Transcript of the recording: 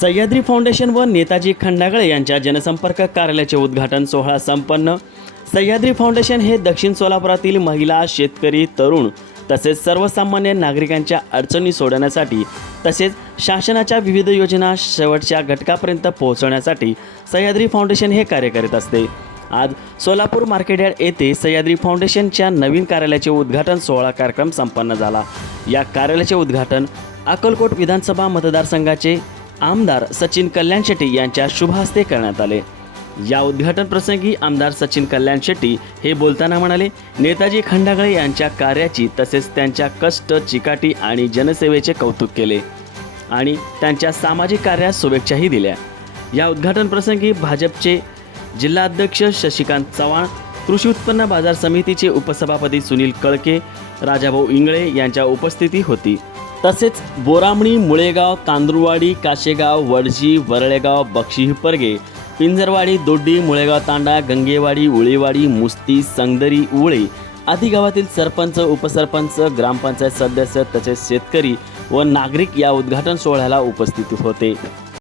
Sahyadri foundation व नेताजी खंडागळे यांच्या जनसंपर्क कार्यालयाचे उद्घाटन सोहळा संपन्न। सह्याद्री फाउंडेशन हे दक्षिण सोलापुरातील महिला, शेतकरी, तरुण तसेच सर्वसामान्य नागरिकांच्या अडचणी सोडवण्यासाठी तसेच शासनाच्या विविध योजना शेवटच्या घटकापर्यंत पोहोचवण्यासाठी सह्याद्री फाउंडेशन हे कार्य करीत असते। आज सोलापूर मार्केटयार्ड येथे सह्याद्री फाउंडेशनच्या नवीन कार्यालयाचे उद्घाटन सोहळा कार्यक्रम संपन्न झाला। या कार्यालयाचे उद्घाटन अक्कलकोट विधानसभा मतदारसंघाचे आमदार सचिन कल्याण शेट्टी यांच्या शुभ हस्ते करण्यात आले। या उद्घाटन प्रसंगी आमदार सचिन कल्याण शेट्टी हे बोलताना म्हणाले, नेताजी खंडागळे यांच्या कार्याची तसेच त्यांच्या कष्ट, चिकाटी आणि जनसेवेचे कौतुक केले आणि त्यांच्या सामाजिक कार्यास शुभेच्छाही दिल्या। या उद्घाटन प्रसंगी भाजपचे जिल्हाध्यक्ष शशिकांत चव्हाण, कृषी उत्पन्न बाजार समितीचे उपसभापती सुनील कळके, राजाभाऊ इंगळे यांच्या उपस्थिती होती। तसेच बोरामणी, मुळेगाव, तांदुळवाडी, काशेगाव, वडजी, वरळेगाव, बक्षीहिपर्गे, पिंजरवाडी, दोड्डी, मुळेगाव तांडा, गंगेवाडी, उळेवाडी, मुस्ती, संगदरी, उळे आदी गावातील सरपंच, उपसरपंच, ग्रामपंचायत सदस्य तसेच शेतकरी व नागरिक या उद्घाटन सोहळ्याला उपस्थित होते।